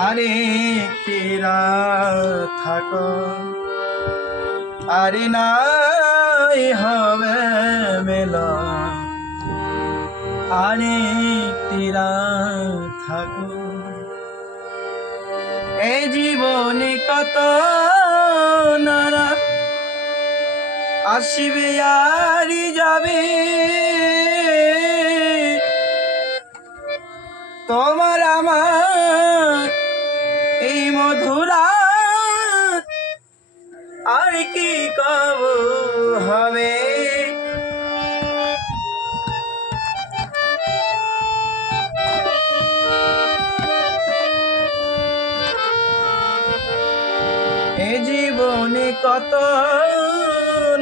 আরে তেরা থাকো আরে নাই হবে মিলন আরে তেরা থাকো এই জীবনে কত নারা আসিবে আর যাবে তোমার আমার এই মধুরা আর কি কব হবে এই জীবনে কত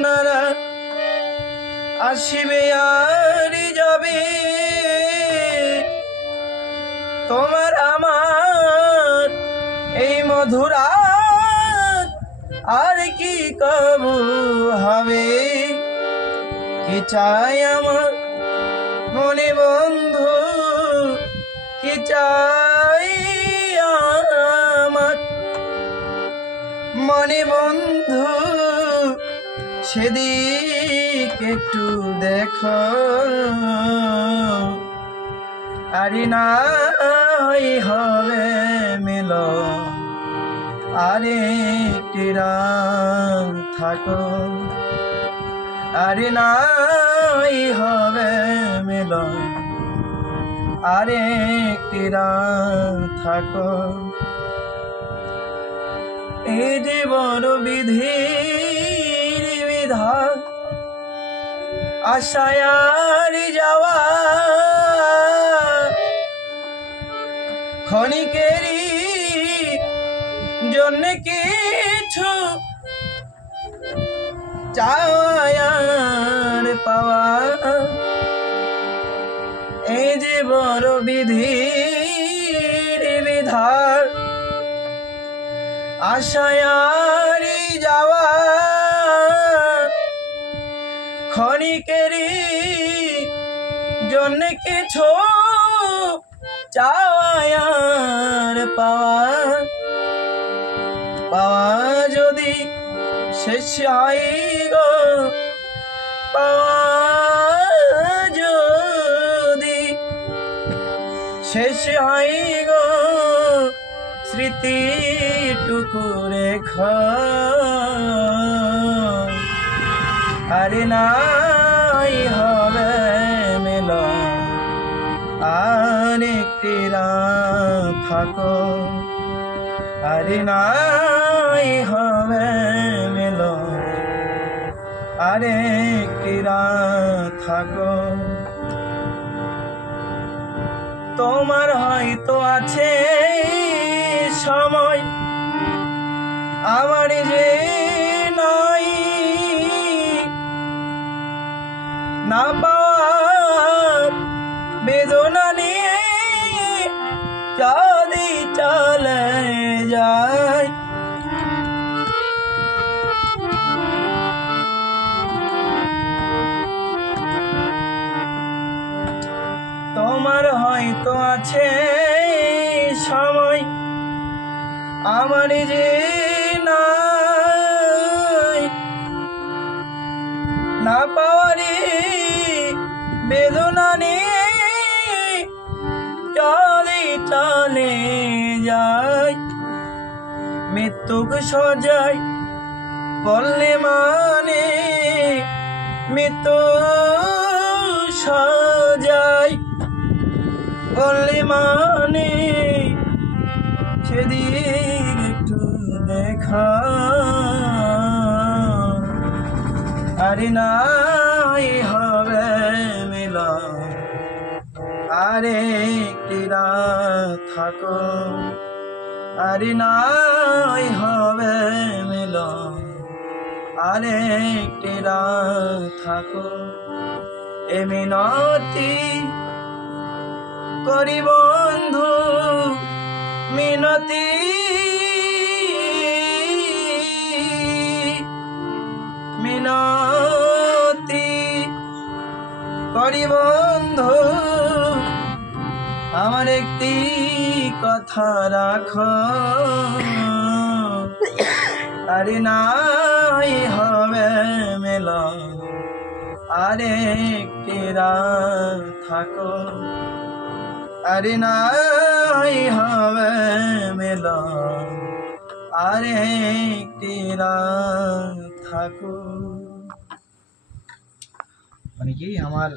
নারা আসিবে আর যাবে তোমার আমার এই মধুরা আর কি কবু হবে কি চাই আমার মনে বন্ধু কি চাই আমার মনে বন্ধু সেদিক একটু দেখো আরে নাই হবে মিলন আরে কিরাম থাকো আরে নাই হবে মিলন আরে কিরাম থাকো এই জীবন বিধির বিধান আশায় আর যাওয়া ক্ষণিকেরই জন্য কিছু চাওয়ার পাওয়া এই যে বড় বিধির বিধান আশায় আর যাওয়া ক্ষণিকেরই জন্য কিছু চাওয়ার পাওয়া পাওয়া যদি শেষ হয় গো পাওয়া যদি শেষ হয় গো স্মৃতিটুকু রেখা আরে নাই হবে মিলন আরেকটি রাত থাকো আরে নাই হবে মিলন আরেকটি রাত থাকো তোমার হয়তো আছে সময় আমার যে নাই না পাওয়ার বেদনা নিয়ে যদি চলে যায় তোমার হয়তো আছে সময় আমার যে নাই না পাওয়ারে বেদনা নিয়ে চলে চলে যায় মৃত্যুকে সজায় বললে মানে মৃত্যু সজায় বললে মানে সেদিক একটু দেখা আরে নাই হবে মিলন আরেকটি রাত থাকো আরে নাই হবে মিলন আরেকটি রাত থাকো এ মিনতি করি বন্ধু মিনতি মিনতি করি বন্ধু আমার একটি কথা রাখো, আরে নাই হবে মিলন, আরেকটি রাত থাকো, আরে নাই হবে মিলন, আরেকটি রাত থাকো। মানে কি আমার